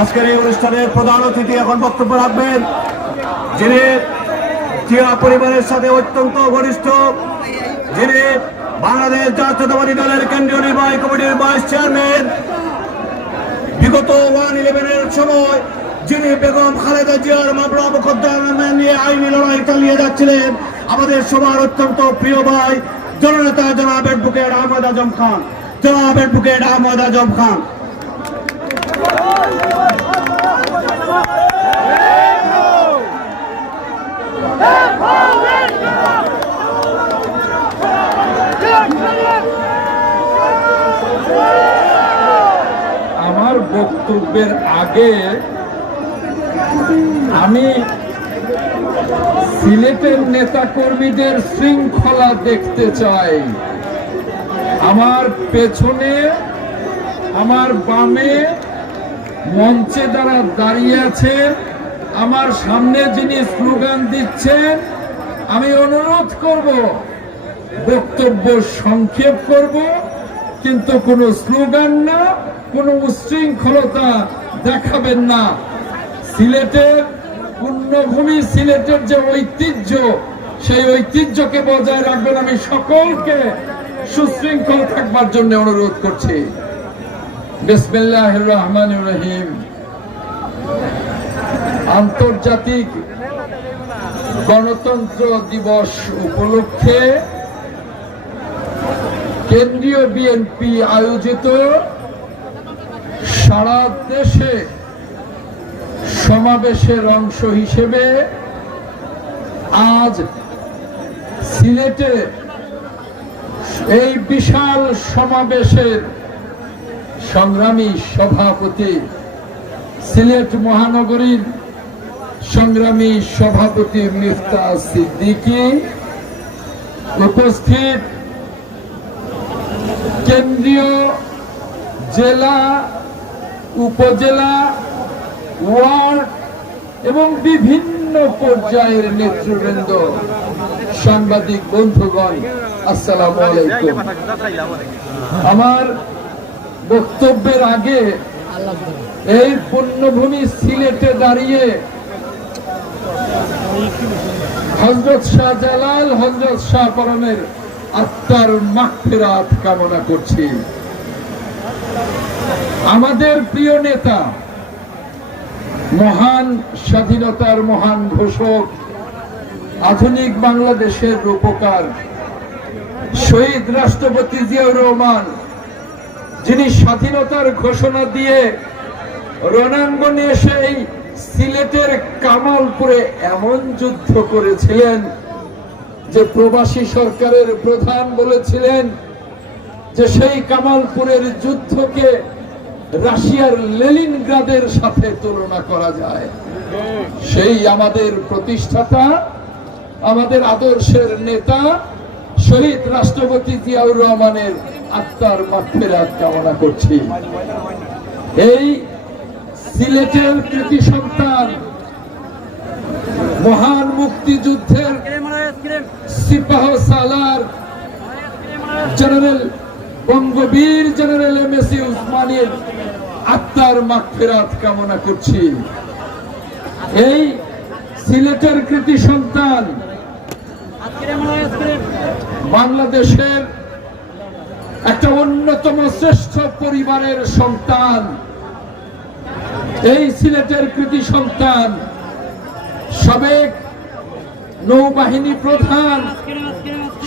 আজকের এই অনুষ্ঠানের প্রধান অতিথি এখন বক্তব্য রাখবেন, যিনি জিয়া পরিবারের সাথে অত্যন্ত ঘনিষ্ঠ, যিনি বাংলাদেশ জাতীয়তাবাদী দলের কেন্দ্রীয় নির্বাহী কমিটির ভাইস চেয়ারম্যান, বিগত 1/11-এর সময় যিনি বেগম খালেদা জিয়ার মামলা মোকদ্দমা নিয়ে আইনি লড়াই চালিয়ে যাচ্ছিলেন, আমাদের সবার অত্যন্ত প্রিয় ভাই জননেতা জনাব অ্যাডভোকেট আহমদ আজম খান। জনাব অ্যাডভোকেট আহমদ আজম খান। আমার বক্তব্যের আগে আমি সিলেটের নেতা কর্মীদের শৃঙ্খলা দেখতে চাই। আমার পেছনে, আমার বামে মঞ্চে যারা দাঁড়িয়ে আছেন, আমার সামনে যিনি স্লোগান দিচ্ছেন, আমি অনুরোধ করব বক্তব্য সংক্ষেপ করব, কিন্তু কোনো স্লোগান না, কোনো উচ্ছৃঙ্খলতা দেখাবেন না। সিলেটের পুণ্যভূমি, সিলেটের যে ঐতিহ্য, সেই ঐতিহ্যকে বজায় রাখবেন। আমি সকলকে সুশৃঙ্খল থাকবার জন্য অনুরোধ করছি। বিসমিল্লাহির রহমানির রহিম। আন্তর্জাতিক গণতন্ত্র দিবস উপলক্ষে কেন্দ্রীয় বিএনপি আয়োজিত সারা দেশে সমাবেশের অংশ হিসেবে আজ সিলেটে এই বিশাল সমাবেশের সংগ্রামী সভাপতি, সিলেট মহানগরীর সংগ্রামী সভাপতি মিফতা সিদ্দিকী, উপস্থিত কেন্দ্রীয়, জেলা, উপজেলা, ওয়ার্ড এবং বিভিন্ন পর্যায়ের নেতৃবৃন্দ, সাংবাদিক বন্ধুগণ, আসসালামু আলাইকুম। আমার বক্তব্যের আগে এই পুণ্যভূমি সিলেটে দাঁড়িয়ে হযরত শাহজালাল, হযরত শাহ পরমের আত্মার মাগফিরাত কামনা করছি। আমাদের প্রিয় নেতা, মহান স্বাধীনতার মহান ঘোষক, আধুনিক বাংলাদেশের রূপকার শহীদ রাষ্ট্রপতি জিয়াউর রহমান, যিনি স্বাধীনতার ঘোষণা দিয়ে রণাঙ্গনে এসে এই সিলেটের কামালপুরে এমন যুদ্ধ করেছিলেন যে প্রবাসী সরকারের প্রধান বলেছিলেন যে সেই কামালপুরের যুদ্ধকে রাশিয়ার লেনিনগ্রাদের সাথে তুলনা করা যায়। সেই আমাদের প্রতিষ্ঠাতা, আমাদের আদর্শের নেতা শহীদ রাষ্ট্রপতি জিয়াউর রহমানের আত্মার মাগফিরাত কামনা করছি। এই সিলেটের কৃতি সন্তান, মহান মুক্তিযুদ্ধের সিপাহ সালার জেনারেল, বঙ্গবীর জেনারেল এমএসি উসমানীর আত্মার মাগফিরাত কামনা করছি। এই সিলেটের কৃতি সন্তান, বাংলাদেশের একটা অন্যতম শ্রেষ্ঠ পরিবারের সন্তান, এই সিলেটের কৃতি সন্তান, সাবেক নৌবাহিনী প্রধান,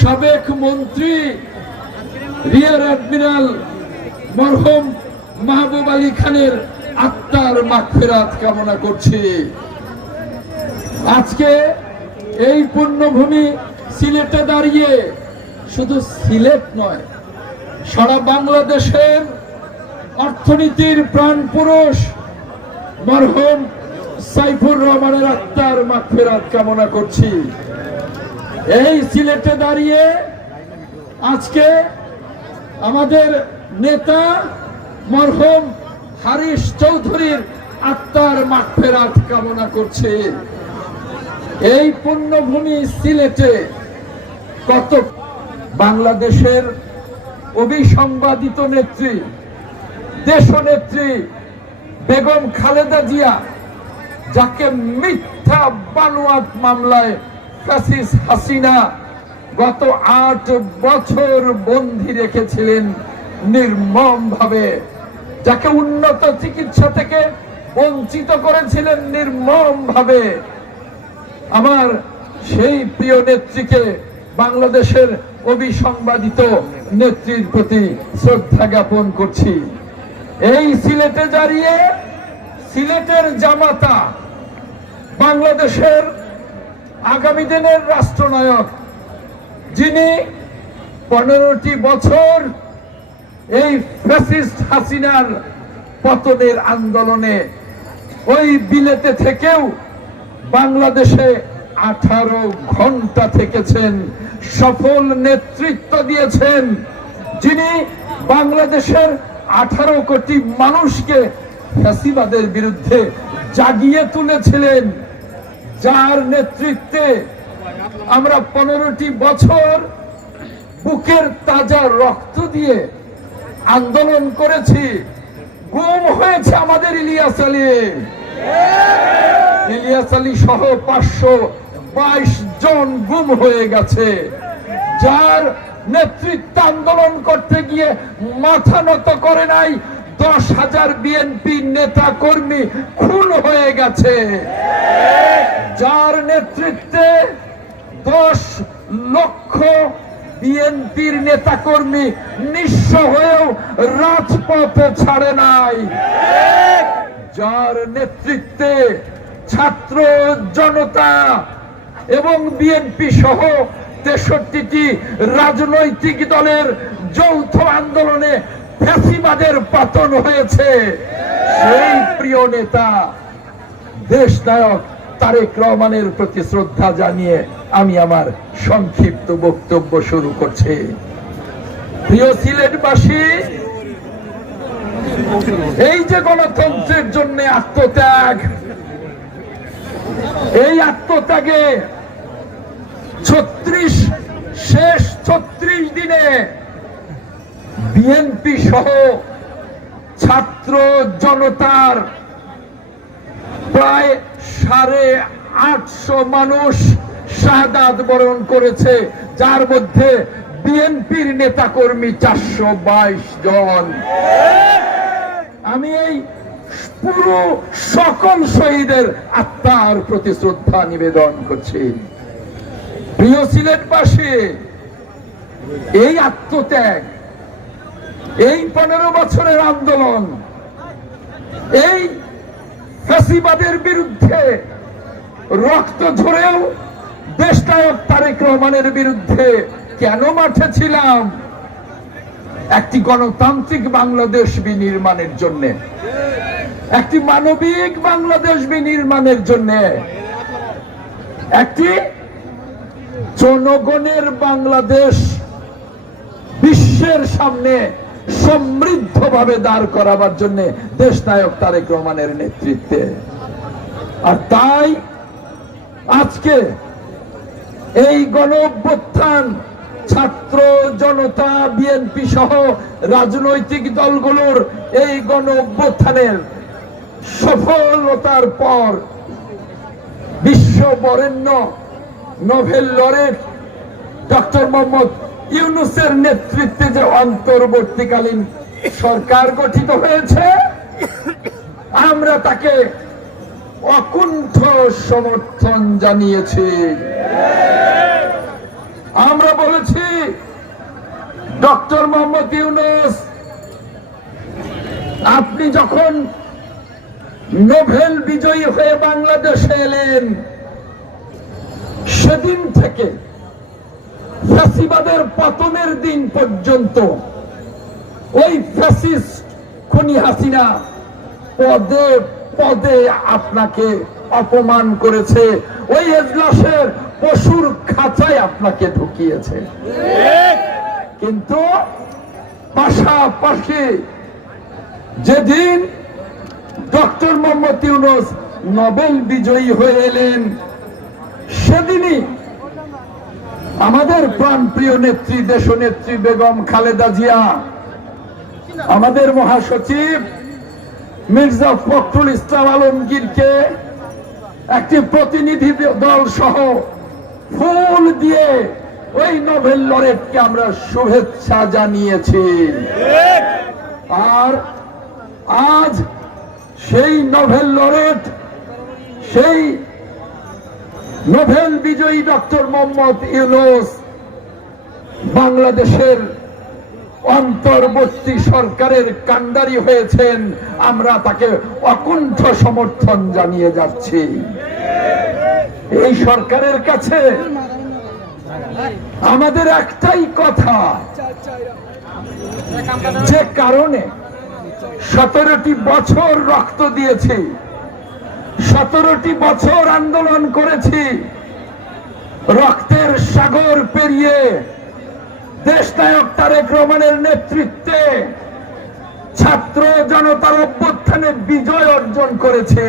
সাবেক মন্ত্রী, রিয়ার অ্যাডমিরাল মরহুম মাহবুব আলী খানের আত্মার মাগফিরাত কামনা করছি। আজকে এই পুণ্যভূমি সিলেটে দাঁড়িয়ে শুধু সিলেট নয়, সারা বাংলাদেশের অর্থনীতির প্রাণ পুরুষ মরহুম সাইফুর রহমানের আত্মার মাগফিরাত কামনা করছি। এই সিলেটে দাঁড়িয়ে আজকে আমাদের নেতা মরহুম হারিস চৌধুরীর আত্মার মাগফিরাত কামনা করছি। এই পুণ্যভূমি সিলেটে কত বাংলাদেশের অবিসংবাদিত নেত্রী, দেশনেত্রী বেগম খালেদা জিয়া, যাকে মিথ্যা বানোয়াট মামলায় ফ্যাসিস্ট হাসিনা গত 8 বছর বন্দী রেখেছিলেন নির্মমভাবে, যাকে উন্নত চিকিৎসা থেকে বঞ্চিত করেছিলেন নির্মমভাবে, আমার সেই প্রিয় নেত্রীকে, বাংলাদেশের অবিসংবাদিত নেত্রীর প্রতি শ্রদ্ধা জ্ঞাপন করছি। এই সিলেটে দাঁড়িয়ে সিলেটের জামাতা, বাংলাদেশের আগামী দিনের রাষ্ট্রনায়ক, যিনি 15টি বছর এই ফ্যাসিস্ট হাসিনার পতনের আন্দোলনে ওই বিলেতে থেকেও বাংলাদেশে 18 ঘন্টা থেকেছেন, সফল নেতৃত্ব দিয়েছেন, যিনি বাংলাদেশের 18 কোটি মানুষকে ফ্যাসিবাদের বিরুদ্ধে জাগিয়ে তুলেছিলেন, যার নেতৃত্বে আমরা 15টি বছর বুকের তাজা রক্ত দিয়ে আন্দোলন করেছি। গুম হয়েছে আমাদের ইলিয়াস আলী সহ 522 জন গুম হয়ে গেছে, যার নেতৃত্বে আন্দোলন করতে গিয়ে মাথা নত করে নাই 10,000 বিএনপি নেতা কর্মী খুন হয়ে গেছে, যার নেতৃত্বে 10 লক্ষ বিএনপির নেতা কর্মী নিঃস্ব হয়েও রাজপথে ছাড়ে নাই, যার নেতৃত্বে ছাত্র জনতা এবং বিএনপি সহ 63টি রাজনৈতিক দলের যৌথ আন্দোলনে ফ্যাসিবাদের পতন হয়েছে, সেই প্রিয় নেতা দেশনায়ক তারেক রহমানের প্রতি শ্রদ্ধা জানিয়ে আমি আমার সংক্ষিপ্ত বক্তব্য শুরু করছি। প্রিয় সিলেটবাসী, এই যে গণতন্ত্রের জন্য আত্মত্যাগ, এই আত্মত্যাগে শেষ 36 দিনে বিএনপি সহ ছাত্র জনতার প্রায় 850 মানুষ শাহাদাত বরণ করেছে, যার মধ্যে বিএনপির নেতা কর্মী 422 জন। আমি এই পুরো সকল শহীদের আত্মার প্রতি শ্রদ্ধা নিবেদন করছি। প্রিয় সিলেটবাসী, এই আত্মত্যাগ, এই 15 বছরের আন্দোলন, এই ফ্যাসিবাদের বিরুদ্ধে রক্ত ঝরেও দেশনায়ক তারেক রহমানের বিরুদ্ধে কেন মাঠে ছিলাম? একটি গণতান্ত্রিক বাংলাদেশ বিনির্মাণের জন্য, একটি মানবিক বাংলাদেশ বিনির্মাণের জন্য, একটি জনগণের বাংলাদেশ বিশ্বের সামনে সমৃদ্ধভাবে দাঁড় করাবার জন্য দেশনায়ক তারেক রহমানের নেতৃত্বে। আর তাই আজকে এই গণ অভ্যুত্থান, ছাত্র জনতা, বিএনপি সহ রাজনৈতিক দলগুলোর এই গণ অভ্যুত্থানের সফলতার পর বিশ্ব বরেণ্য নোবেল লরেট ডক্টর মোহাম্মদ ইউনূসের নেতৃত্বে যে অন্তর্বর্তীকালীন সরকার গঠিত হয়েছে, আমরা তাকে অকুণ্ঠ সমর্থন জানিয়েছি। আমরা বলেছি, ডক্টর মোহাম্মদ ইউনূস, আপনি যখন নোবেল বিজয়ী হয়ে বাংলাদেশে এলেন, সেদিন থেকে ফ্যাসিবাদের পতনের দিন পর্যন্ত ওই ফ্যাসিস্ট খুনি হাসিনা পদে পদে আপনাকে অপমান করেছে, ওই এজলাসের পশুর খাঁচায় আপনাকে ঢুকিয়েছে। কিন্তু পাশাপাশি যেদিন ডক্টর মোহাম্মদ ইউনূস নোবেল বিজয়ী হয়ে এলেন, সেদিনই আমাদের প্রাণপ্রিয় নেত্রী, দেশনেত্রী বেগম খালেদা জিয়া, আমাদের মহাসচিব মির্জা ফখরুল ইসলাম আলমগীরকে একটি প্রতিনিধি দল সহ ফুল দিয়ে ওই নোবেল লরেটকে আমরা শুভেচ্ছা জানিয়েছি। আর আজ সেই নোবেল লরেট, সেই নোবেল বিজয়ী ডক্টর মোহাম্মদ ইউনূস বাংলাদেশের অন্তর্বর্তী সরকারের কাণ্ডারি হয়েছেন। আমরা তাকে অকুণ্ঠ সমর্থন জানিয়ে যাচ্ছি। এই সরকারের কাছে আমাদের একটাই কথা, যে কারণে 17টি বছর রক্ত দিয়েছি, 17টি বছর আন্দোলন করেছি, রক্তের সাগর পেরিয়ে দেশনায়ক তারেক রহমানের নেতৃত্বে ছাত্র জনতার অভ্যুত্থানে বিজয় অর্জন করেছি,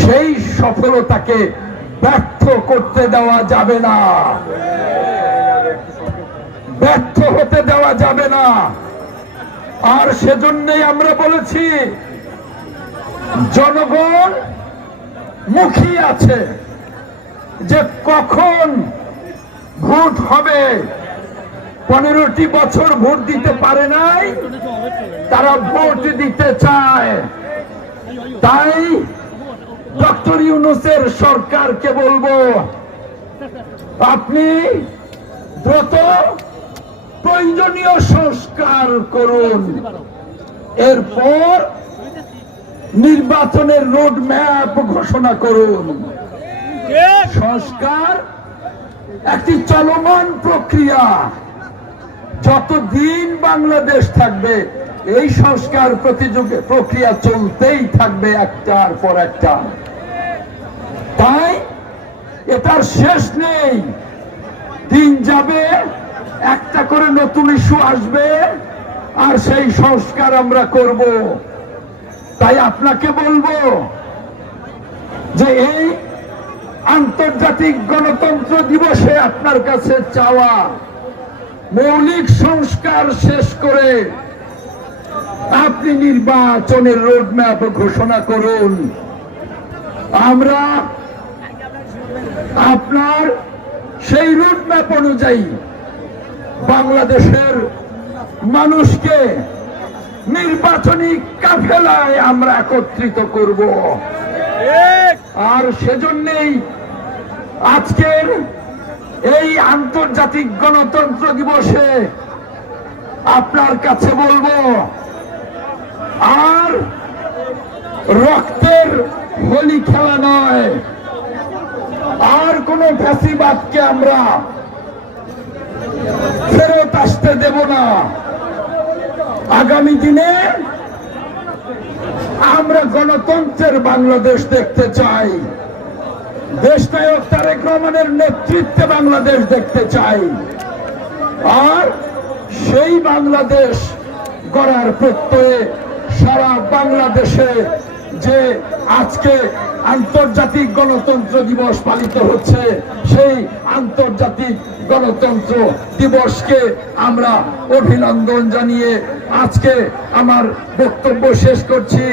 সেই সফলতাকে ব্যর্থ করতে দেওয়া যাবে না, ব্যর্থ হতে দেওয়া যাবে না। আর সেজন্যই আমরা বলেছি, জনগণ মুখিয়ে আছে যে কখন ভোট হবে। 15টি বছর ভোট দিতে পারে নাই, তারা ভোট দিতে চায়। তাই ডক্টর ইউনূসের সরকারকে বলবো, আপনি দ্রুত প্রয়োজনীয় সংস্কার করুন, এরপর নির্বাচনের রোড ম্যাপ ঘোষণা করুন। সংস্কার একটি চলমান প্রক্রিয়া, যতদিন বাংলাদেশ থাকবে এই সংস্কার প্রক্রিয়া চলতেই থাকবে একটার পর একটা। তাই এটার শেষ নেই, দিন যাবে, একটা করে নতুন ইস্যু আসবে, আর সেই সংস্কার আমরা করব। তাই আপনাকে বলবো যে এই আন্তর্জাতিক গণতন্ত্র দিবসে আপনার কাছে চাওয়া, মৌলিক সংস্কার শেষ করে আপনি নির্বাচনের রোডম্যাপ ঘোষণা করুন। আমরা আপনার সেই রোডম্যাপ অনুযায়ী বাংলাদেশের মানুষকে নির্বাচনী কাফেলায় আমরা একত্রিত করব। আর সেজন্যই আজকের এই আন্তর্জাতিক গণতন্ত্র দিবসে আপনার কাছে বলবো, আর রক্তের হোলি খেলা নয়, আর কোন ফ্যাসিবাদকে আমরা ফেরত আসতে দেব না। আগামী দিনে আমরা গণতন্ত্রের বাংলাদেশ দেখতে চাই, দেশনায়ক তারেক রহমানের নেতৃত্বে বাংলাদেশ দেখতে চাই। আর সেই বাংলাদেশ গড়ার প্রত্যয়ে সারা বাংলাদেশে যে আজকে আন্তর্জাতিক গণতন্ত্র দিবস পালিত হচ্ছে, সেই আন্তর্জাতিক গণতন্ত্র দিবসকে আমরা অভিনন্দন জানিয়ে আজকে আমার বক্তব্য শেষ করছি।